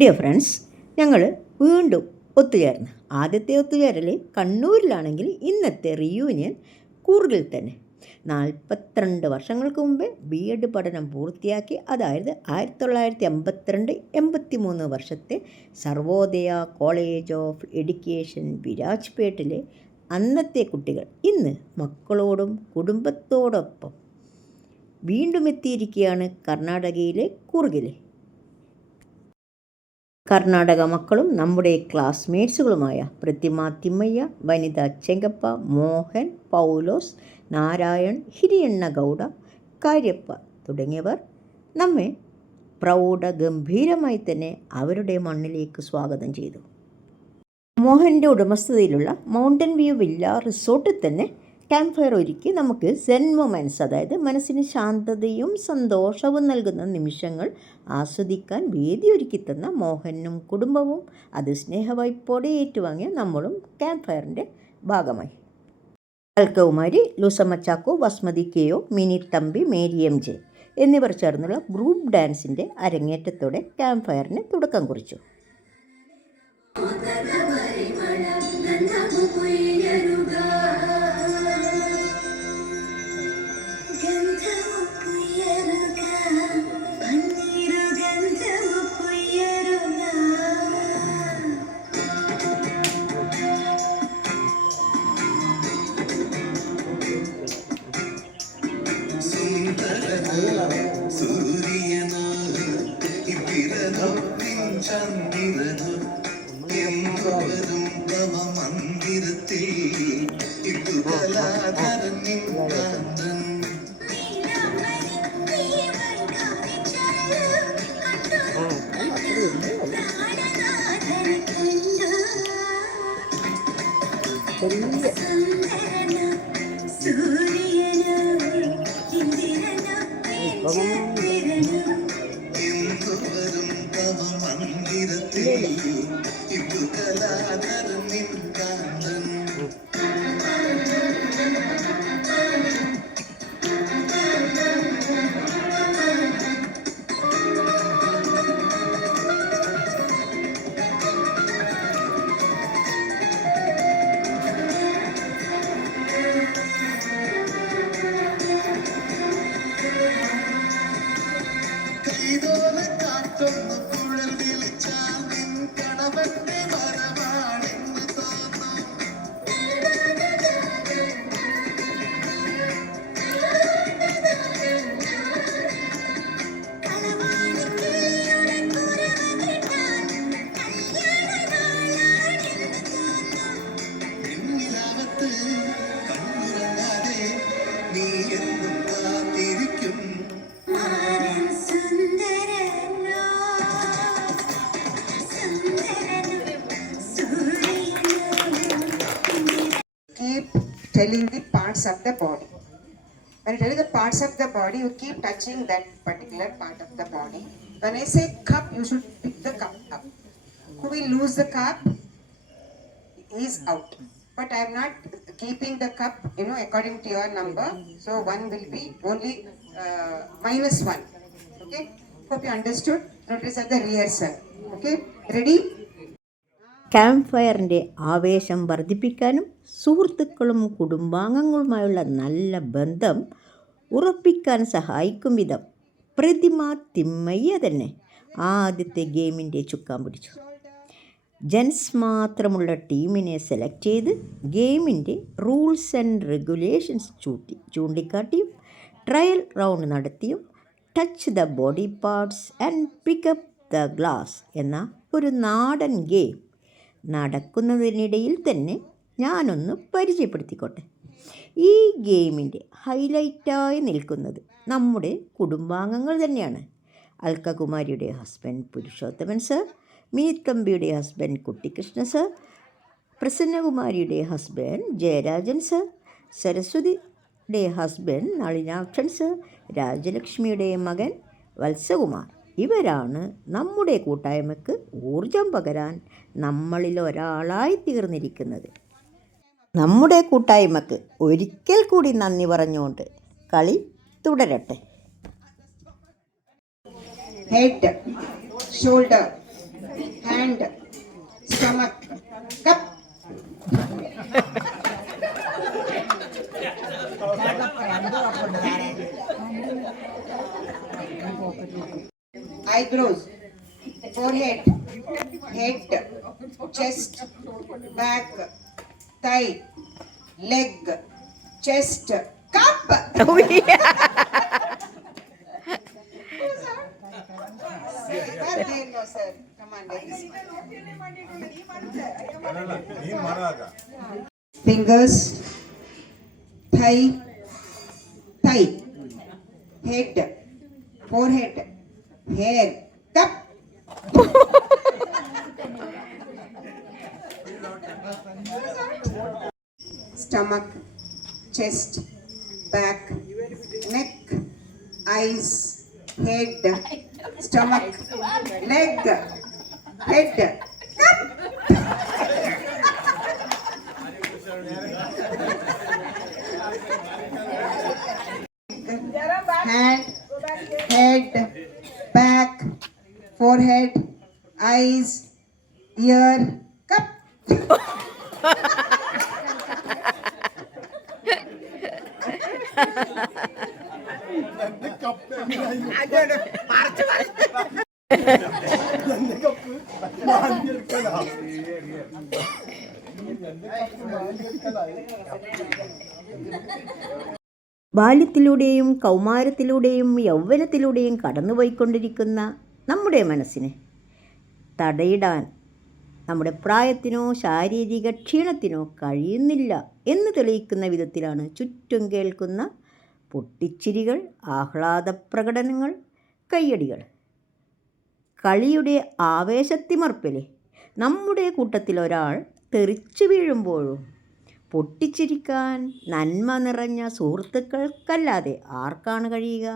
Dear friends, ഞങ്ങൾ വീണ്ടും ഒത്തുചേർന്ന്. ആദ്യത്തെ ഒത്തുചേരൽ കണ്ണൂരിലാണെങ്കിൽ ഇന്നത്തെ റിയൂണിയൻ കൂർഗിൽ തന്നെ. 42 വർഷങ്ങൾക്ക് മുമ്പേ BEd പഠനം പൂർത്തിയാക്കി, അതായത് 1982-83 വർഷത്തെ സർവോദയ കോളേജ് ഓഫ് എഡ്യൂക്കേഷൻ വിരാജ്പേട്ടിലെ അന്നത്തെ കുട്ടികൾ ഇന്ന് മക്കളോടും കുടുംബത്തോടൊപ്പം വീണ്ടും എത്തിയിരിക്കുകയാണ് കർണാടകയിലെ കൂർഗിൽ. കർണാടക മക്കളും നമ്മുടെ ക്ലാസ്മേറ്റ്സുകളുമായ പ്രതിമ തിമ്മയ്യ, വനിത ചെങ്കപ്പ, മോഹൻ, പൗലോസ്, നാരായൺ, ഹിരിയണ്ണ ഗൗഡ, കാര്യപ്പ തുടങ്ങിയവർ നമ്മെ പ്രൗഢഗംഭീരമായി തന്നെ അവരുടെ മണ്ണിലേക്ക് സ്വാഗതം ചെയ്തു. മോഹൻ്റെ ഉടമസ്ഥതയിലുള്ള മൗണ്ടൻ വ്യൂ വില്ല റിസോർട്ടിൽ തന്നെ ക്യാമ്പ് ഫയർ ഒരുക്കി നമുക്ക് സെൻ മൊമെൻറ്റ്സ്, അതായത് മനസ്സിന് ശാന്തതയും സന്തോഷവും നൽകുന്ന നിമിഷങ്ങൾ ആസ്വദിക്കാൻ വേദി ഒരുക്കിത്തന്ന മോഹനും കുടുംബവും അത് സ്നേഹവായ്പോടെ ഏറ്റുവാങ്ങിയ നമ്മളും ക്യാമ്പ് ഫയറിൻ്റെ ഭാഗമായി. അൽക്കകുമാരി, ലൂസമ്മ ചാക്കോ, വസ്മതി കെയോ, മിനി തമ്പി, മേരി MJ എന്നിവർ ചേർന്നുള്ള ഗ്രൂപ്പ് ഡാൻസിൻ്റെ അരങ്ങേറ്റത്തോടെ ക്യാമ്പ് ഫയറിന് തുടക്കം കുറിച്ചു. Telling the parts of the body. When I tell you the parts of the body, you keep touching that particular part of the body. When I say cup, you should pick the cup up. Who will lose the cup is out. But I am not keeping the cup, according to your number. So one will be only -1. Okay? Hope you understood. Notice at the rehearsal. Okay? Ready? Camp ഫയറിൻ്റെ ആവേശം വർദ്ധിപ്പിക്കാനും സുഹൃത്തുക്കളും കുടുംബാംഗങ്ങളുമായുള്ള നല്ല ബന്ധം ഉറപ്പിക്കാൻ സഹായിക്കും വിധം പ്രതിമ തിമ്മയ്യ തന്നെ ആദ്യത്തെ ഗെയിമിൻ്റെ ചുക്കാൻ പിടിച്ചു. ജെൻസ് മാത്രമുള്ള ടീമിനെ സെലക്ട് ചെയ്ത് ഗെയിമിൻ്റെ റൂൾസ് ആൻഡ് റെഗുലേഷൻസ് ചൂണ്ടിക്കാട്ടിയും ട്രയൽ റൗണ്ട് നടത്തിയും touch the body parts and pick up the glass എന്ന ഒരു നാടൻ ഗെയിം നടക്കുന്നതിനിടയിൽ തന്നെ ഞാനൊന്ന് പരിചയപ്പെടുത്തിക്കോട്ടെ. ഈ ഗെയിമിൻ്റെ ഹൈലൈറ്റായി നിൽക്കുന്നത് നമ്മുടെ കുടുംബാംഗങ്ങൾ തന്നെയാണ്. അൽക്കകുമാരിയുടെ ഹസ്ബൻഡ് പുരുഷോത്തമൻ സർ, മിനിത്തമ്പിയുടെ ഹസ്ബൻഡ് കുട്ടിക്കൃഷ്ണ സർ, പ്രസന്നകുമാരിയുടെ ഹസ്ബൻഡ് ജയരാജൻ സർ, സരസ്വതിയുടെ ഹസ്ബൻഡ് നളിനാക്ഷൻ സർ, രാജലക്ഷ്മിയുടെ മകൻ വത്സകുമാർ. ഇവരാണ് നമ്മുടെ കൂട്ടായ്മയ്ക്ക് ഊർജം പകരാൻ നമ്മളിൽ ഒരാളായി തീർന്നിരിക്കുന്നത്. നമ്മുടെ കൂട്ടായ്മയ്ക്ക് ഒരിക്കൽ കൂടി നന്ദി പറഞ്ഞുകൊണ്ട് കളി തുടരട്ടെ. Head, shoulder, hand, stomach, cup. Eyebrows, forehead, head, chest, back, thigh, leg, chest, cup. No, sir. Come on, ladies. Fingers, thigh, head, forehead, hair, cup. Stomach, chest, back, neck, eyes, head, stomach, leg, head, cup. Hand, head, back, forehead, eyes, ear, cup. ബാല്യത്തിലൂടെയും കൗമാരത്തിലൂടെയും യൗവനത്തിലൂടെയും കടന്നുപോയിക്കൊണ്ടിരിക്കുന്ന നമ്മുടെ മനസ്സിനെ തടയിടാൻ നമ്മുടെ പ്രായത്തിനോ ശാരീരിക ക്ഷീണത്തിനോ കഴിയുന്നില്ല എന്ന് തെളിയിക്കുന്ന വിധത്തിലാണ് ചുറ്റും കേൾക്കുന്ന പൊട്ടിച്ചിരികൾ, ആഹ്ലാദപ്രകടനങ്ങൾ, കയ്യടികൾ. കളിയുടെ ആവേശത്തിമർപ്പിൽ നമ്മുടെ കൂട്ടത്തിലൊരാൾ തെറിച്ചു വീഴുമ്പോഴും പൊട്ടിച്ചിരിക്കാൻ നന്മ നിറഞ്ഞ സുഹൃത്തുക്കൾക്കല്ലാതെ ആർക്കാണ് കഴിയുക?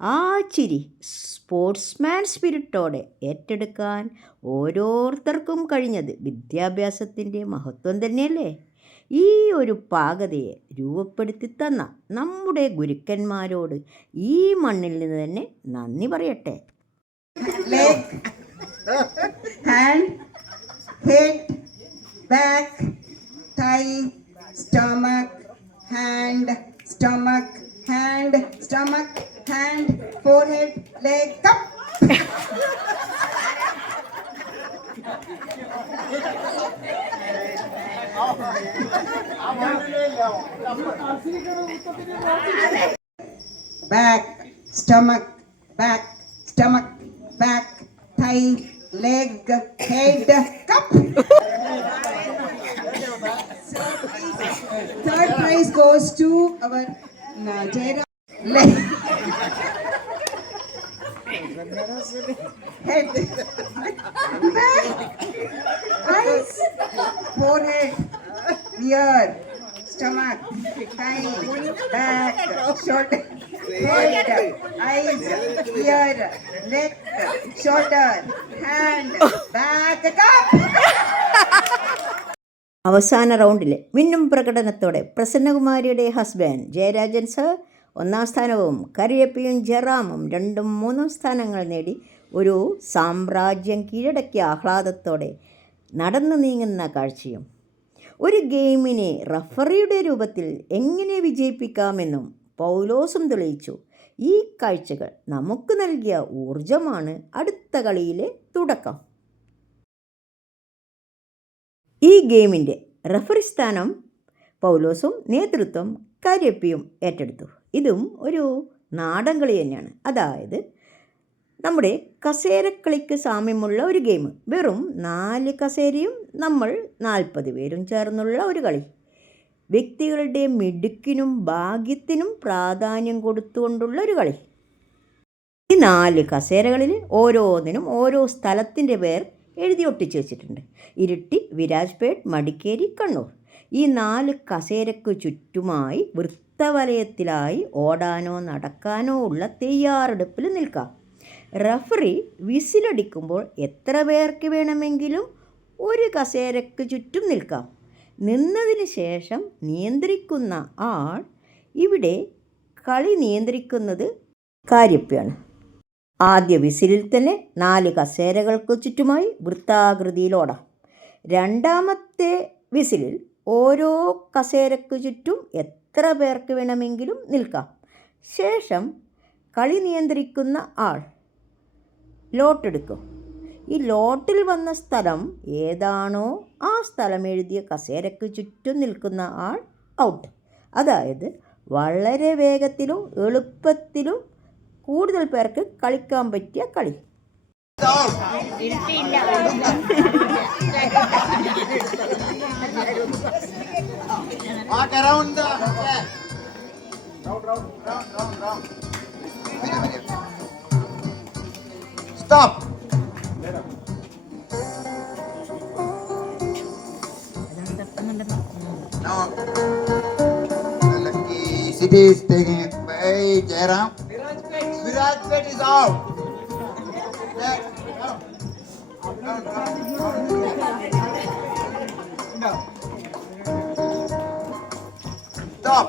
ആ ചിരി സ്പോർട്സ്മാൻ സ്പിരിറ്റോടെ ഏറ്റെടുക്കാൻ ഓരോരുത്തർക്കും കഴിഞ്ഞത് വിദ്യാഭ്യാസത്തിൻ്റെ മഹത്വം തന്നെയല്ലേ? ഈ ഒരു പാകതയെ രൂപപ്പെടുത്തി തന്ന നമ്മുടെ ഗുരുക്കന്മാരോട് ഈ മണ്ണിൽ നിന്ന് തന്നെ നന്ദി പറയട്ടെ. Leg, hand, head, back, thigh, stomach, hand, stomach, hand, stomach, hand, forehead, leg, cup. Back, stomach, back, stomach, back, thigh, leg, head, cup. Third prize goes to our Jayram. Leg, head, back, eyes, forehead, ear, stomach, thigh, back, shoulder, head, eyes, ear, neck, shoulder, hand, back, cup. അവസാന റൗണ്ടിലെ മിന്നും പ്രകടനത്തോടെ പ്രസന്നകുമാരിയുടെ husband Jayarajan sir 1ാം സ്ഥാനവും കറിയപ്പയും ജയറാമും 2ഉം 3ഉം സ്ഥാനങ്ങൾ നേടി ഒരു സാമ്രാജ്യം കീഴടക്കിയ ആഹ്ലാദത്തോടെ നടന്നു നീങ്ങുന്ന കാഴ്ചയും ഒരു ഗെയിമിനെ റഫറിയുടെ രൂപത്തിൽ എങ്ങനെ വിജയിപ്പിക്കാമെന്നും പൗലോസും തെളിയിച്ചു. ഈ കാഴ്ചകൾ നമുക്ക് നൽകിയ ഊർജമാണ് അടുത്ത കളിയിലെ തുടക്കം. ഈ ഗെയിമിൻ്റെ റഫറി സ്ഥാനം പൗലോസും നേതൃത്വം കര്യപ്പിയും ഏറ്റെടുത്തു. ഇതും ഒരു നാടൻ കളി തന്നെയാണ്. അതായത് നമ്മുടെ കസേരക്കളിക്ക് സാമ്യമുള്ള ഒരു ഗെയിം. വെറും 4 കസേരയും നമ്മൾ 40 പേരും ചേർന്നുള്ള ഒരു കളി. വ്യക്തികളുടെ മിടുക്കിനും ഭാഗ്യത്തിനും പ്രാധാന്യം കൊടുത്തുകൊണ്ടുള്ള ഒരു കളി. ഈ 4 കസേരകളിൽ ഓരോന്നിനും ഓരോ സ്ഥലത്തിൻ്റെ പേർ എഴുതി ഒട്ടിച്ച് വെച്ചിട്ടുണ്ട്. ഇരിട്ടി, വിരാജ്പേട്ട്, മടിക്കേരി, കണ്ണൂർ. ഈ 4 കസേരയ്ക്ക് ചുറ്റുമായി വൃത്തവലയത്തിലായി ഓടാനോ നടക്കാനോ ഉള്ള തയ്യാറെടുപ്പിൽ നിൽക്കാം. റഫറി വിസിലടിക്കുമ്പോൾ എത്ര പേർക്ക് വേണമെങ്കിലും ഒരു കസേരയ്ക്ക് ചുറ്റും നിൽക്കാം. നിന്നതിന് ശേഷം നിയന്ത്രിക്കുന്ന ആൾ, ഇവിടെ കളി നിയന്ത്രിക്കുന്നത് കാര്യപ്പയാണ്. ആദ്യ വിസിലിൽ തന്നെ 4 കസേരകൾക്ക് ചുറ്റുമായി വൃത്താകൃതിയിൽ ഓടാം. രണ്ടാമത്തെ വിസിലിൽ ഓരോ കസേരയ്ക്ക് ചുറ്റും എത്ര പേർക്ക് വേണമെങ്കിലും നിൽക്കാം. ശേഷം കളി നിയന്ത്രിക്കുന്ന ആൾ ലോട്ടെടുക്കും. ഈ ലോട്ടിൽ വന്ന സ്ഥലം ഏതാണോ ആ സ്ഥലം എഴുതിയ കസേരയ്ക്ക് ചുറ്റും നിൽക്കുന്ന ആൾ ഔട്ട്. അതായത് വളരെ വേഗത്തിലും എളുപ്പത്തിലും കൂടുതൽ പേർക്ക് കളിക്കാൻ പറ്റിയ കളി. Stop. Now, the lucky city is taking it by Jairam. Virajpet is out. Down. Stop.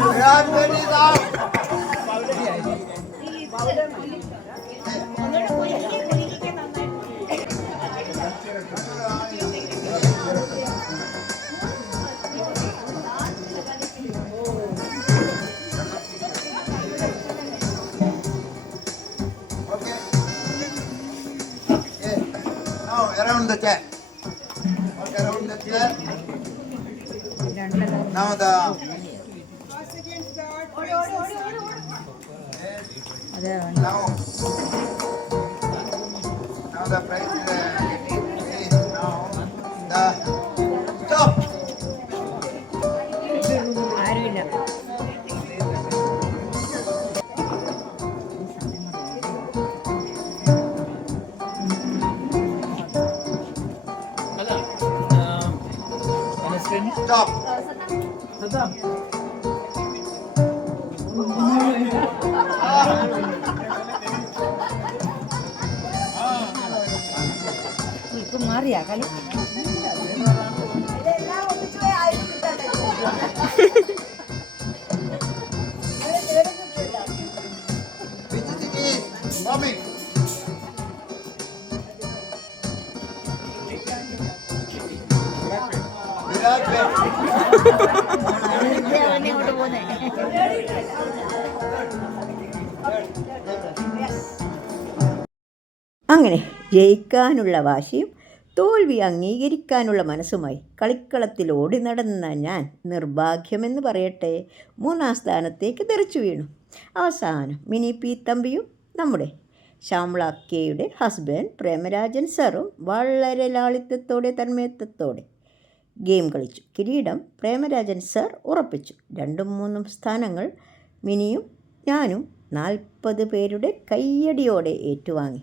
Virajpet is out. Okay. Yeah. Now around the chair. Walk around the chair. Now the. Now the price is now the stop. Stop. മാറിയാ കളി. Which city is bombing? Virajpet. അങ്ങനെ ജയിക്കാനുള്ള വാശിയും തോൽവി അംഗീകരിക്കാനുള്ള മനസ്സുമായി കളിക്കളത്തിൽ ഓടി നടന്ന ഞാൻ നിർഭാഗ്യമെന്ന് പറയട്ടെ 3-ാം സ്ഥാനത്തേക്ക് തെറിച്ചു വീണു. അവസാനം മിനി പി തമ്പിയും നമ്മുടെ ശ്യാമള കെയുടെ ഹസ്ബൻഡ് പ്രേമരാജൻ സാറും വളരെ ലാളിത്യത്തോടെ തന്മയത്വത്തോടെ ഗെയിം കളിച്ചു. കിരീടം പ്രേമരാജൻ സാർ ഉറപ്പിച്ചു. 2ഉം 3ഉം സ്ഥാനങ്ങൾ മിനിയും ഞാനും 40 പേരുടെ കയ്യടിയോടെ ഏറ്റുവാങ്ങി.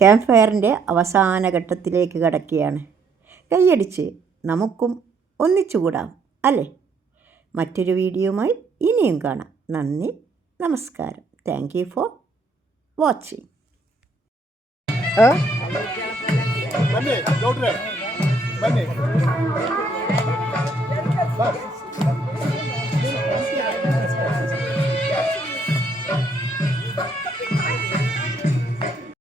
ക്യാമ്പ് ഫയറിൻ്റെ അവസാന ഘട്ടത്തിലേക്ക് കടക്കുകയാണ്. കൈയടിച്ച് നമുക്കും ഒന്നിച്ചുകൂടാം അല്ലേ? മറ്റൊരു വീഡിയോയുമായി ഇനിയും കാണാം. നന്ദി, നമസ്കാരം. Thank you for watching. ಬನ್ನಿ ಗೌಡ್ರೆ ಬನ್ನಿ